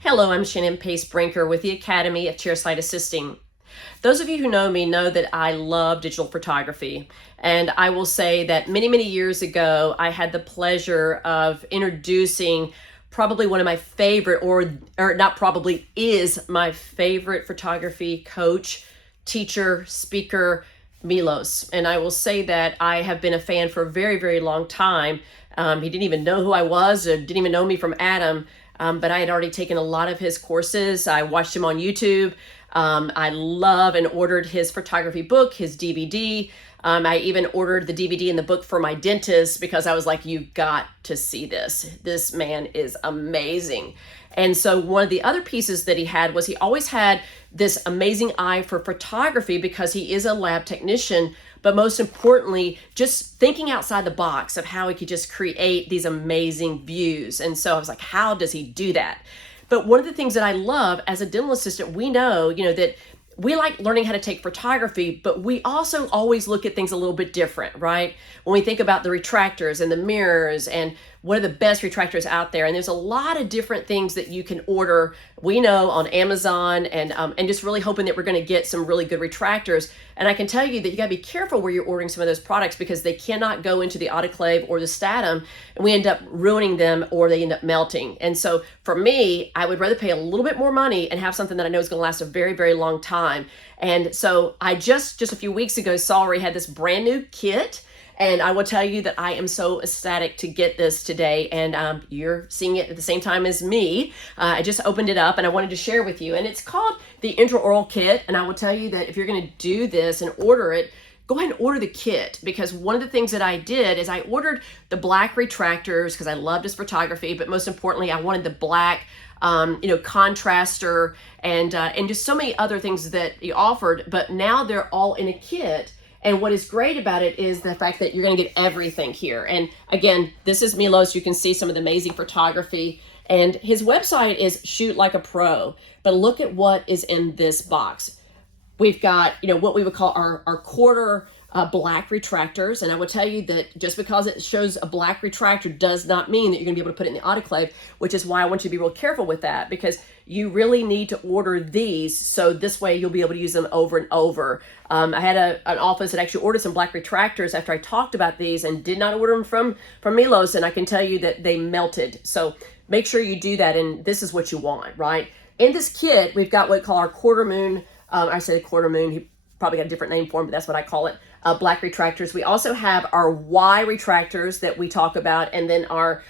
Hello, I'm Shannon Pace Brinker with the Academy of Chairside Assisting. Those of you who know me know that I love digital photography. And I will say that many, many years ago, I had the pleasure of introducing probably one of my favorite, or not probably, is my favorite photography coach, teacher, speaker, Milos. And I will say that I have been a fan for a very, very long time. He didn't even know who I was, or didn't even know me from Adam. But I had already taken a lot of his courses. I watched him on YouTube. I love and ordered his photography book, his DVD. I even ordered the DVD and the book for my dentist because I was like, you got to see this. This man is amazing. And so one of the other pieces that he had was he always had this amazing eye for photography because he is a lab technician, but most importantly, just thinking outside the box of how he could just create these amazing views. And so I was like, how does he do that? But one of the things that I love as a dental assistant, we know, that we like learning how to take photography, but we also always look at things a little bit different, right? When we think about the retractors and the mirrors and what are the best retractors out there. And there's a lot of different things that you can order, we know, on Amazon, and just really hoping that we're going to get some really good retractors. And I can tell you that you got to be careful where you're ordering some of those products because they cannot go into the autoclave or the stratum, and we end up ruining them or they end up melting. And so for me, I would rather pay a little bit more money and have something that I know is going to last a very, very long time. And so I just a few weeks ago saw where he had this brand new kit. And I will tell you that I am so ecstatic to get this today, and you're seeing it at the same time as me. I just opened it up and I wanted to share with you. And it's called the intraoral kit. And I will tell you that if you're going to do this and order it, go ahead and order the kit, because one of the things that I did is I ordered the black retractors because I loved his photography, but most importantly, I wanted the black contrastor and just so many other things that he offered. But now they're all in a kit. And what is great about it is the fact that you're going to get everything here. And again, this is Milos. You can see some of the amazing photography. And his website is Shoot Like a Pro. But look at what is in this box. We've got, what we would call our quarter black retractors. And I will tell you that just because it shows a black retractor does not mean that you're going to be able to put it in the autoclave, which is why I want you to be real careful with that, because you really need to order these so this way you'll be able to use them over and over. I had an office that actually ordered some black retractors after I talked about these and did not order them from Milos, and I can tell you that they melted. So make sure you do that, and this is what you want, right? In this kit, we've got what we call our quarter moon. I say quarter moon. He probably got a different name for them, but that's what I call it. Black retractors. We also have our Y retractors that we talk about, and then our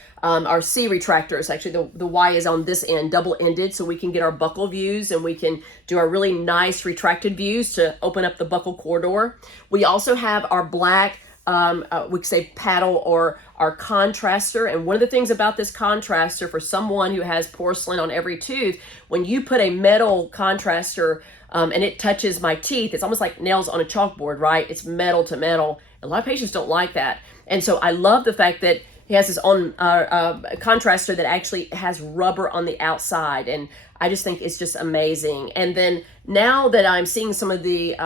C retractors. Actually, the Y is on this end, double-ended, so we can get our buccal views and we can do our really nice retracted views to open up the buccal corridor. We also have our black, we could say paddle, or our contrastor. And one of the things about this contrastor, for someone who has porcelain on every tooth, when you put a metal contrastor and it touches my teeth, it's almost like nails on a chalkboard, right? It's metal to metal. A lot of patients don't like that. And so I love the fact that he has his own contrastor that actually has rubber on the outside. And I just think it's just amazing. And then now that I'm seeing some of the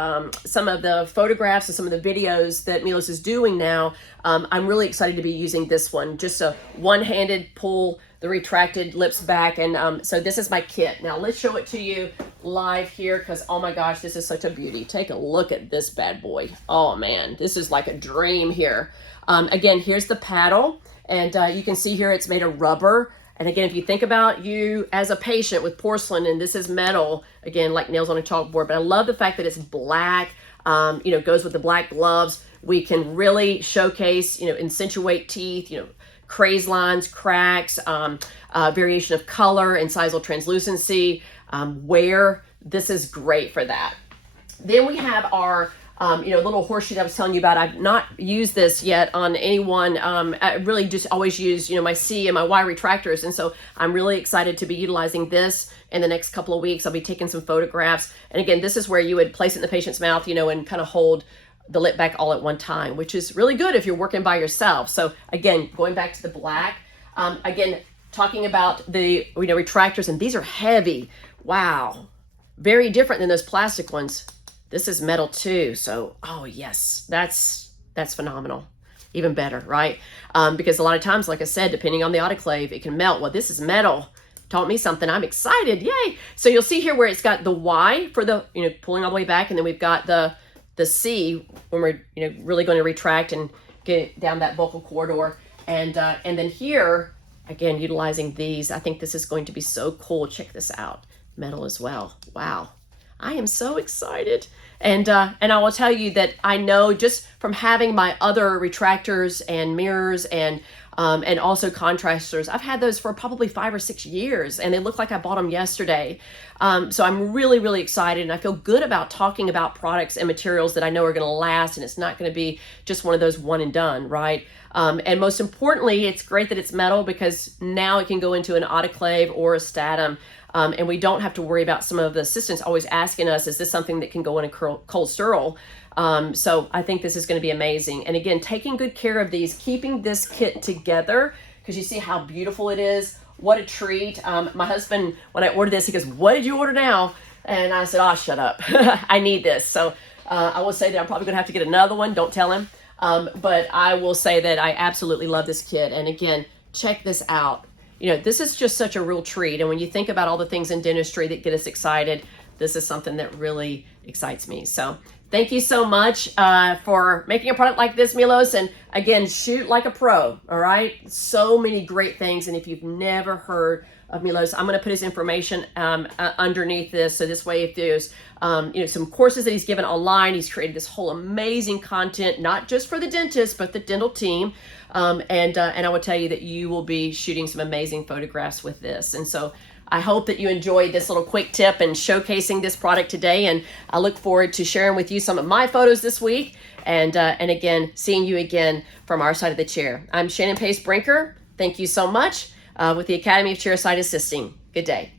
photographs and some of the videos that Milos is doing now, I'm really excited to be using this one. Just a one-handed pull the retracted lips back. And so this is my kit. Now let's show it to you live here, because oh my gosh, this is such a beauty. Take a look at this bad boy. Oh man, this is like a dream here. Again, here's the paddle, and you can see here it's made of rubber. And again, if you think about you as a patient with porcelain, and this is metal, again, like nails on a chalkboard, but I love the fact that it's black, goes with the black gloves. We can really showcase, accentuate teeth, craze lines, cracks, variation of color, incisal translucency, wear. This is great for that. Then we have our little horseshoe that I was telling you about. I've not used this yet on anyone. I really just always use, my C and my Y retractors. And so I'm really excited to be utilizing this in the next couple of weeks. I'll be taking some photographs. And again, this is where you would place it in the patient's mouth, and kind of hold the lip back all at one time, which is really good if you're working by yourself. So again, going back to the black, again, talking about the, retractors, and these are heavy. Wow. Very different than those plastic ones. This is metal too. So, oh yes, that's phenomenal. Even better, right? Because a lot of times, like I said, depending on the autoclave, it can melt. Well, this is metal. taught me something. I'm excited. Yay. So you'll see here where it's got the Y for the, pulling all the way back. And then we've got the C when we're, really going to retract and get down that vocal corridor. And then here, again, utilizing these, I think this is going to be so cool. Check this out. Metal as well. Wow. I am so excited. And I will tell you that I know just from having my other retractors and mirrors and also contrastors, I've had those for probably 5 or 6 years, and they look like I bought them yesterday. So I'm really, really excited, and I feel good about talking about products and materials that I know are going to last, and it's not going to be just one of those one and done, right? And most importantly, it's great that it's metal because now it can go into an autoclave or a statum. And we don't have to worry about some of the assistants always asking us, is this something that can go in a cold sterile? So I think this is going to be amazing. And again, taking good care of these, keeping this kit together, because you see how beautiful it is. What a treat. My husband, when I ordered this, he goes, "What did you order now?" And I said, "Oh, shut up. I need this." So I will say that I'm probably going to have to get another one. Don't tell him. But I will say that I absolutely love this kit. And again, check this out. This is just such a real treat. And when you think about all the things in dentistry that get us excited, this is something that really excites me. So thank you so much for making a product like this, Milos. And again, shoot like a pro, all right? So many great things. And if you've never heard of Milos, I'm going to put his information underneath this. So this way, if there's some courses that he's given online, he's created this whole amazing content, not just for the dentist, but the dental team. And I will tell you that you will be shooting some amazing photographs with this. And so I hope that you enjoyed this little quick tip and showcasing this product today. And I look forward to sharing with you some of my photos this week. And again, seeing you again from our side of the chair. I'm Shannon Pace Brinker. Thank you so much with the Academy of Chairside Assisting. Good day.